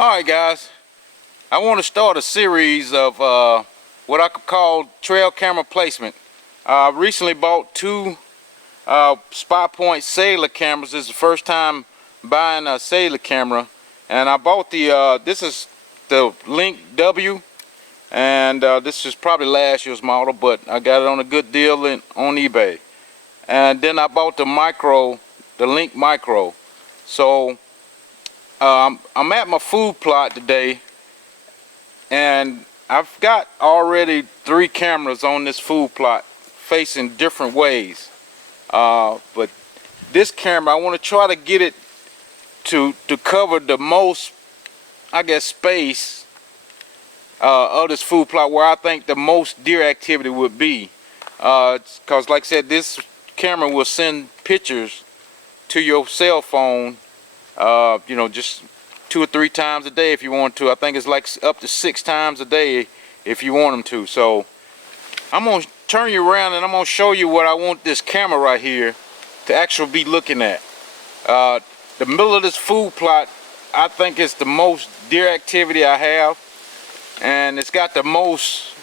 Alright guys, I want to start a series of what I could call trail camera placement. I recently bought two Spot Point cellular cameras. This is the first time buying a cellular camera, and I bought the this is the Link W, and this is probably last year's model, but I got it on a good deal on eBay. And then I bought the Link Micro. So I'm at my food plot today, and I've got already 3 cameras on this food plot facing different ways. But this camera, I want to try to get it to cover the most, I guess, space of this food plot where I think the most deer activity would be. Because like I said, this camera will send pictures to your cell phone, you know, just 2 or 3 times a day if you want to. I think it's like up to 6 times a day if you want them to. So I'm going to turn you around and I'm going to show you what I want this camera right here to actually be looking at. The middle of this food plot, I think it's the most deer activity I have, and it's got the most,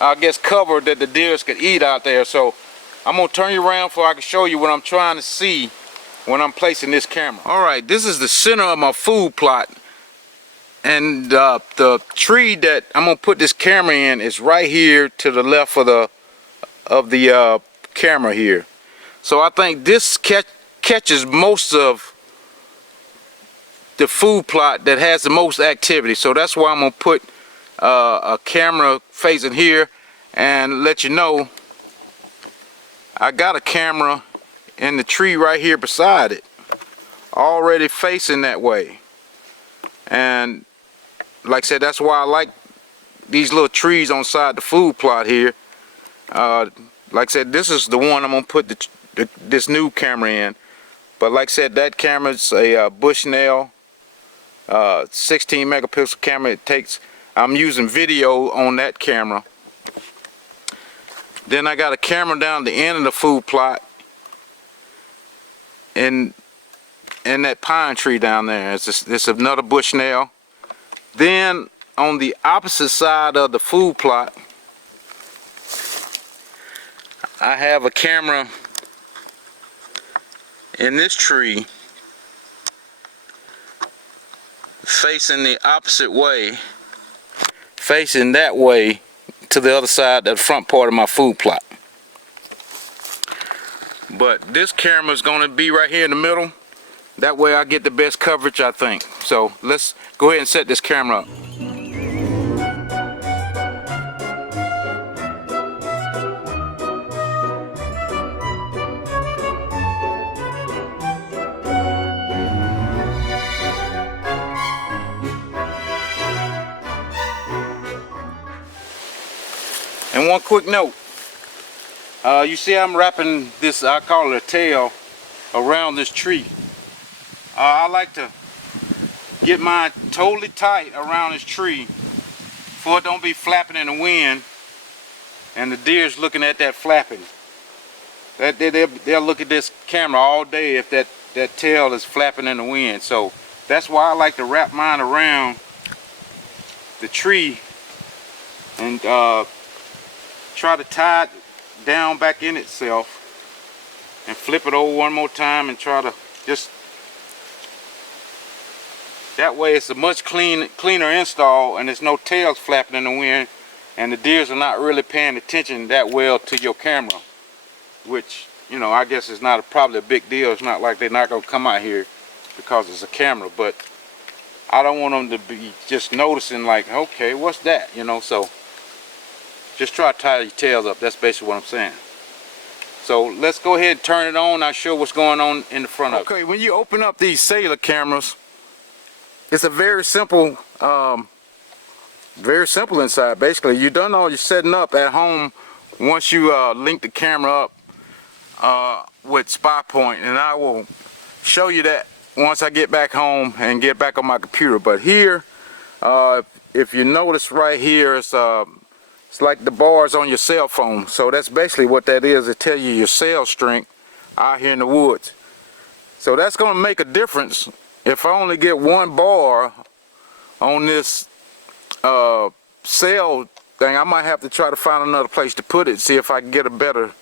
I guess, cover that the deers could eat out there. So I'm going to turn you around so I can show you what I'm trying to see when I'm placing this camera. Alright, this is the center of my food plot, and the tree that I'm going to put this camera in is right here to the left of the camera here. So I think this catches most of the food plot that has the most activity. So that's why I'm going to put a camera facing here, and let you know I got a camera in the tree right here beside it, already facing that way. And like I said, that's why I like these little trees on side the food plot here. Like I said, this is the one I'm gonna put this new camera in. But like I said, that camera is a Bushnell 16 megapixel camera. I'm using video on that camera. Then I got a camera down the end of the food plot in that pine tree down there. It's another Bushnell. Then on the opposite side of the food plot, I have a camera in this tree facing the opposite way, facing that way to the other side of the front part of my food plot. But this camera is going to be right here in the middle. That way I get the best coverage, I think. So let's go ahead and set this camera up. And one quick note, you see I'm wrapping this, I call it a tail, around this tree. I like to get mine totally tight around this tree for it don't be flapping in the wind and the deer's looking at that flapping. They'll look at this camera all day if that tail is flapping in the wind. So that's why I like to wrap mine around the tree and try to tie it down back in itself and flip it over one more time and try to just, that way it's a much cleaner install and there's no tails flapping in the wind and the deers are not really paying attention that well to your camera, which, you know, I guess is not probably a big deal. It's not like they're not going to come out here because it's a camera, but I don't want them to be just noticing like, okay, what's that, you know. So just try to tie your tails up. That's basically what I'm saying. So let's go ahead and turn it on. I'll show what's going on in the front of it. Okay, when you open up these cellular cameras, it's a very simple inside. Basically, you've done all your setting up at home once you link the camera up with Spot Point, and I will show you that once I get back home and get back on my computer. But here, if you notice right here, it's like the bars on your cell phone. So that's basically what that is. It tells you your cell strength out here in the woods. So that's going to make a difference. If I only get one bar on this cell thing, I might have to try to find another place to put it, see if I can get a better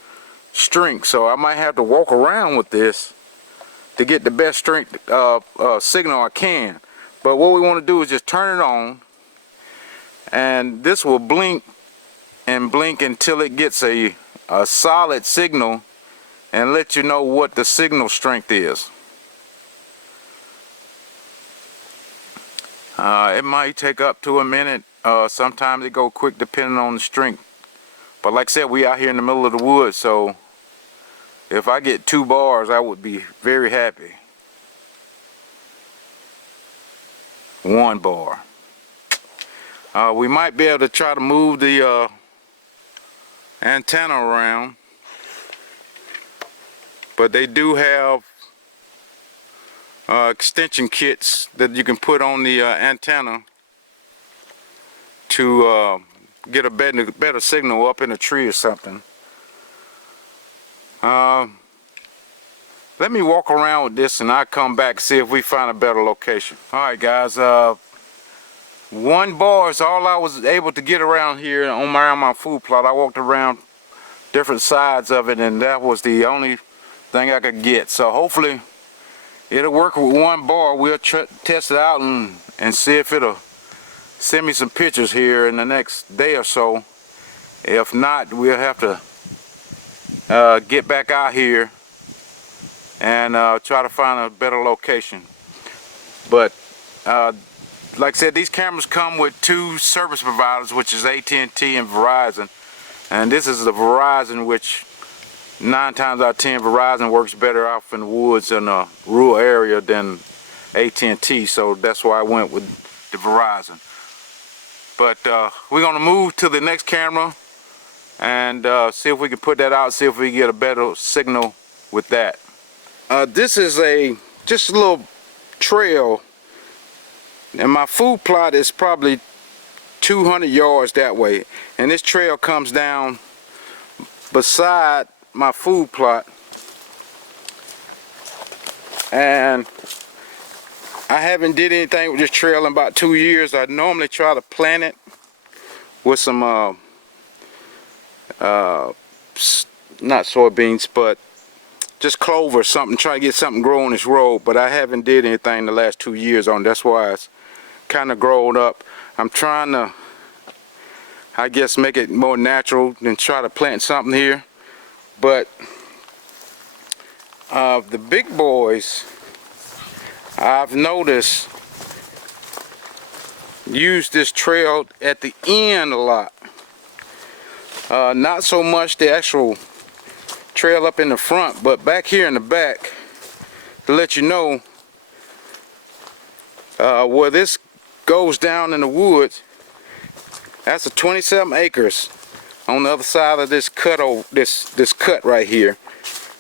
strength. So I might have to walk around with this to get the best strength signal I can. But what we want to do is just turn it on, and this will blink and blink until it gets a solid signal and let you know what the signal strength is. It might take up to a minute. Sometimes it go quick depending on the strength. But like I said, we out here in the middle of the woods, so if I get 2 bars, I would be very happy. 1 bar. We might be able to try to move the antenna around, but they do have extension kits that you can put on the antenna to get a better signal up in a tree or something. Let me walk around with this and I'll come back and see if we find a better location. Alright guys, 1 bar is all I was able to get around here on my food plot. I walked around different sides of it and that was the only thing I could get. So hopefully it'll work with 1 bar. We'll test it out and see if it'll send me some pictures here in the next day or so. If not, we'll have to get back out here and try to find a better location. But like I said, these cameras come with 2 service providers, which is AT&T and Verizon. And this is the Verizon, which 9 times out of 10 Verizon works better off in the woods in a rural area than AT&T. So that's why I went with the Verizon. But we're gonna move to the next camera and see if we can put that out, see if we can get a better signal with that. This is just a little trail, and my food plot is probably 200 yards that way, and this trail comes down beside my food plot, and I haven't did anything with this trail in about 2 years. I normally try to plant it with some not soybeans, but just clover or something, try to get something growing this road, but I haven't did anything the last 2 years on it. That's why it's kind of grown up. I'm trying to, I guess, make it more natural than try to plant something here. But the big boys, I've noticed, use this trail at the end a lot. Not so much the actual trail up in the front, but back here in the back, to let you know where this goes down in the woods. That's a 27 acres on the other side of this cut, this cut right here,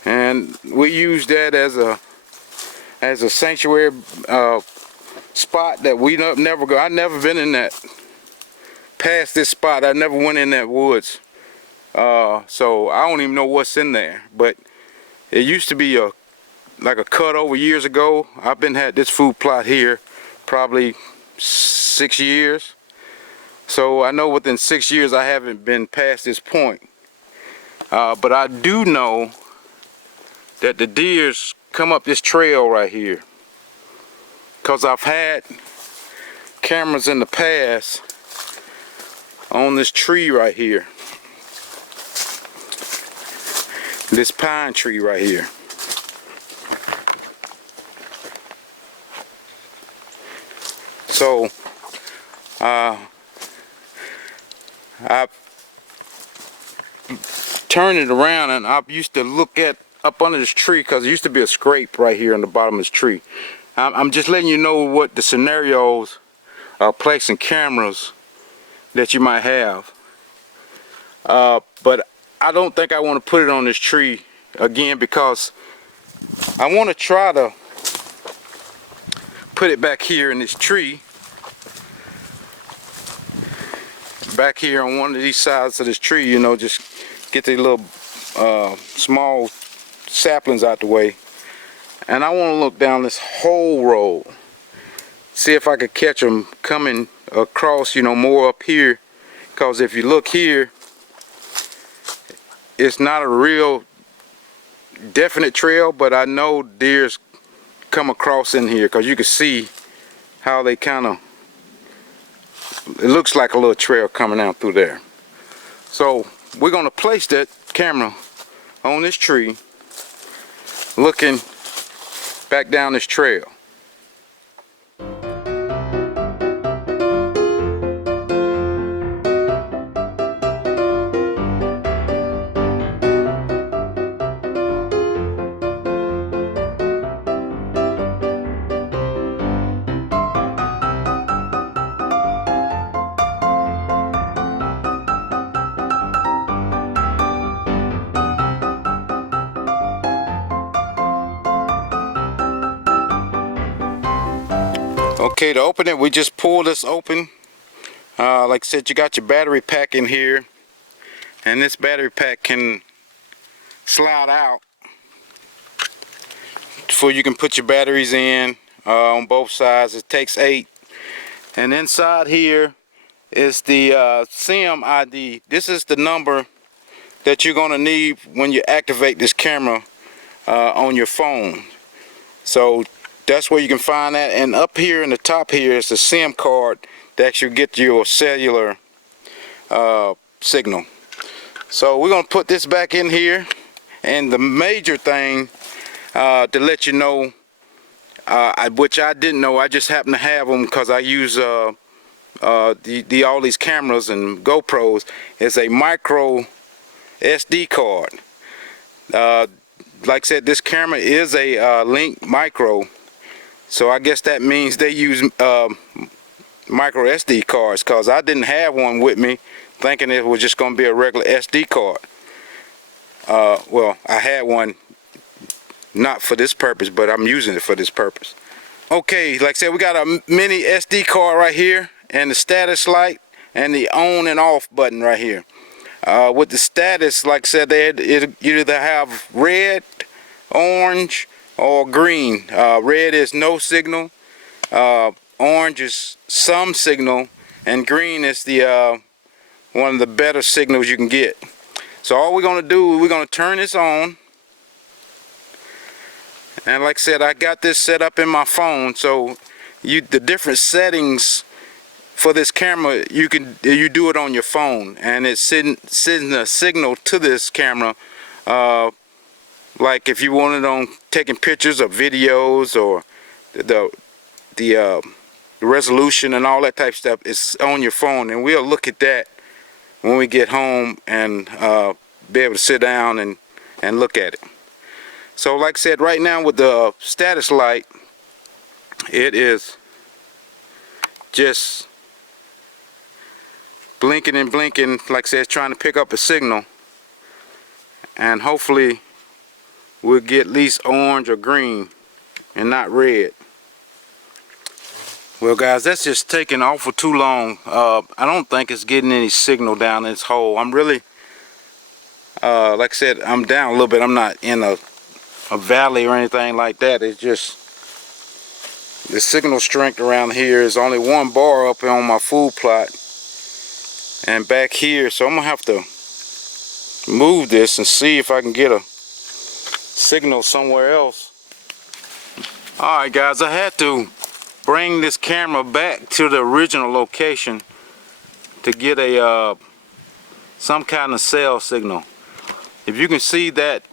and we use that as a sanctuary spot that we never go. I've never been in that, past this spot. I never went in that woods, so I don't even know what's in there. But it used to be like a cut over years ago. I've had this food plot here probably 6 years. So I know within 6 years I haven't been past this point. But I do know that the deers come up this trail right here, because I've had cameras in the past on this tree right here, this pine tree right here. So I turned it around, and I used to look at up under this tree, because there used to be a scrape right here on the bottom of this tree. I'm just letting you know what the scenarios of placing cameras that you might have. But I don't think I want to put it on this tree again, because I want to try to put it back here in this tree, back here on one of these sides of this tree, you know, just get the little small saplings out the way. And I want to look down this whole road see if I could catch them coming across, you know, more up here. Because if you look here, it's not a real definite trail, but I know deers come across in here because you can see how they kind of, it looks like a little trail coming out through there. So we're going to place that camera on this tree, looking back down this trail. Okay, to open it, we just pull this open. Like I said, you got your battery pack in here, and this battery pack can slide out before you can put your batteries in on both sides. It takes 8. And inside here is the SIM ID. This is the number that you're going to need when you activate this camera on your phone. So that's where you can find that. And up here in the top here is the SIM card that actually get your cellular signal. So we're going to put this back in here. And the major thing to let you know, which I didn't know, I just happen to have them because I use all these cameras and GoPros, is a micro SD card. Like I said, this camera is a Link Micro. So I guess that means they use micro SD cards, because I didn't have one with me, thinking it was just going to be a regular SD card. Well, I had one not for this purpose, but I'm using it for this purpose. Okay, like I said, we got a mini SD card right here, and the status light, and the on and off button right here. With the status, like I said, you either have red, orange, or green. Red is no signal, orange is some signal, and green is the one of the better signals you can get. So all we're going to do, we're going to turn this on. And like I said, I got this set up in my phone, so the different settings for this camera, you do it on your phone, and it's sending a signal to this camera. Like if you wanted on taking pictures or videos, or the resolution and all that type of stuff, it's on your phone, and we'll look at that when we get home and be able to sit down and look at it. So like I said, right now with the status light, it is just blinking and blinking, like I said, it's trying to pick up a signal, and hopefully we'll get at least orange or green and not red. Well guys, that's just taking awful too long. I don't think it's getting any signal down this hole. I'm really, like I said, I'm down a little bit. I'm not in a valley or anything like that. It's just the signal strength around here is only 1 bar up on my food plot and back here. So I'm gonna have to move this and see if I can get a signal somewhere else. Alright guys, I had to bring this camera back to the original location to get a some kind of cell signal. If you can see that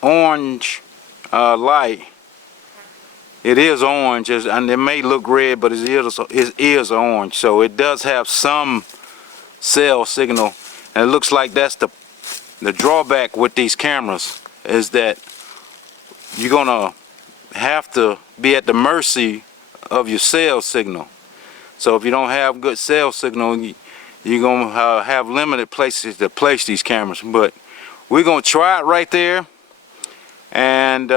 orange light, it is orange, and it may look red, but it is orange, so it does have some cell signal. And it looks like that's the drawback with these cameras, is that you're gonna have to be at the mercy of your cell signal. So if you don't have good cell signal, you're gonna have limited places to place these cameras. But we're gonna try it right there and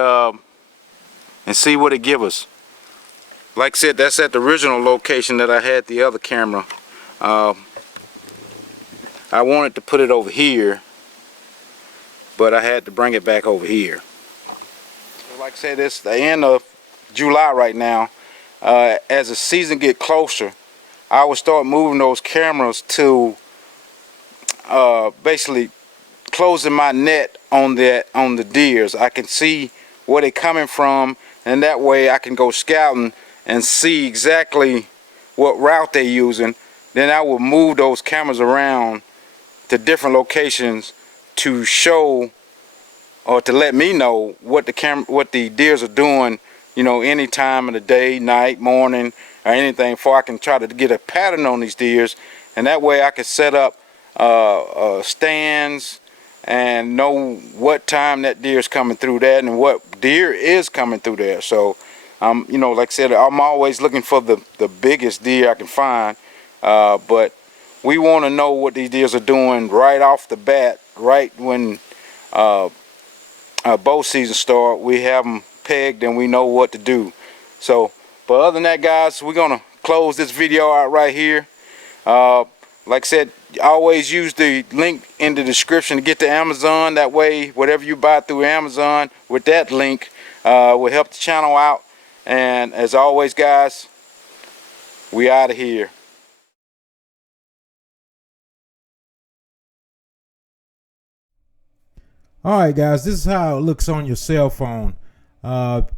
see what it gives us. Like I said, that's at the original location that I had the other camera. I wanted to put it over here, but I had to bring it back over here. Like I said, it's the end of July right now, as the season get closer, I would start moving those cameras to basically closing my net on the deers. I can see where they're coming from, and that way I can go scouting and see exactly what route they're using. Then I will move those cameras around to different locations to show or to let me know what the deers are doing, you know, any time of the day, night, morning, or anything, before I can try to get a pattern on these deers. And that way I can set up stands and know what time that deer is coming through that and what deer is coming through there. So you know, like I said, I'm always looking for the biggest deer I can find, but we want to know what these deers are doing right off the bat, right when bow season start. We have them pegged and we know what to do. So, but other than that, guys, we're gonna close this video out right here. Like I said, always use the link in the description to get to Amazon. That way, whatever you buy through Amazon with that link will help the channel out. And as always, guys, we out of here. Alright guys, this is how it looks on your cell phone. Like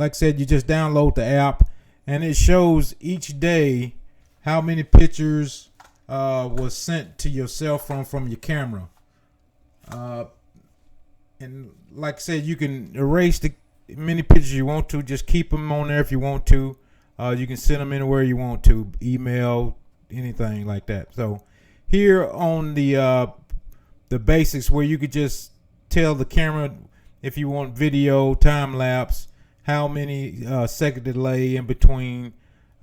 I said, you just download the app and it shows each day how many pictures was sent to your cell phone from your camera. And like I said, you can erase the many pictures you want to. Just keep them on there if you want to. You can send them anywhere you want to, email, anything like that. So here on the basics, where you could just tell the camera if you want video, time lapse, how many second delay in between.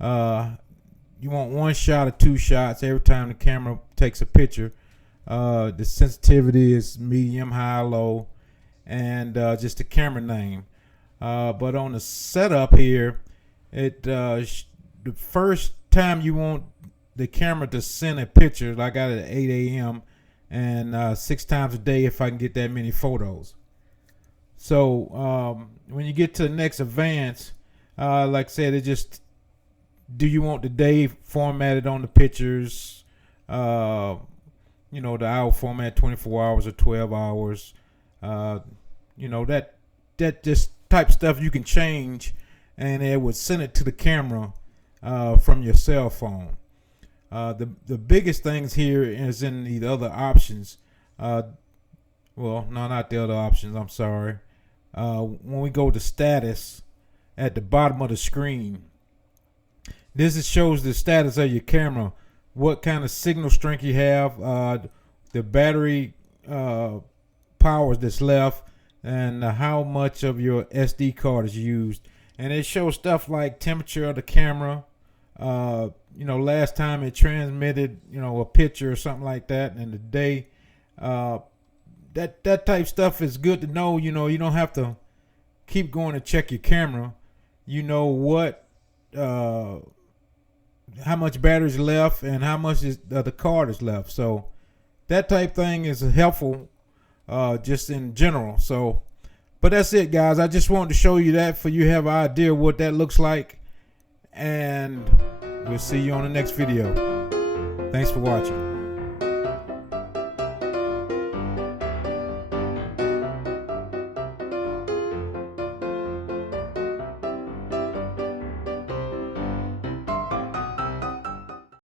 You want one shot or two shots every time the camera takes a picture. The sensitivity is medium, high, low, and just the camera name. But on the setup here, the first time you want the camera to send a picture, I got it at 8 a.m. and 6 times a day if I can get that many photos. So when you get to the next advance, like I said, it just, do you want the day formatted on the pictures? You know, the hour format, 24 hours or 12 hours. You know, that just type stuff you can change, and it would send it to the camera from your cell phone. The biggest things here is in the other options. Well, no, not the other options, I'm sorry. When we go to status at the bottom of the screen, this shows the status of your camera, what kind of signal strength you have, the battery power that's left, and how much of your SD card is used. And it shows stuff like temperature of the camera, you know, last time it transmitted, you know, a picture or something like that, and the day. That type stuff is good to know. You know, you don't have to keep going to check your camera. You know what, how much battery's left and how much the card is left. So that type thing is helpful, just in general. So, but that's it, guys. I just wanted to show you that for you to have an idea what that looks like, and we'll see you on the next video. Thanks for watching.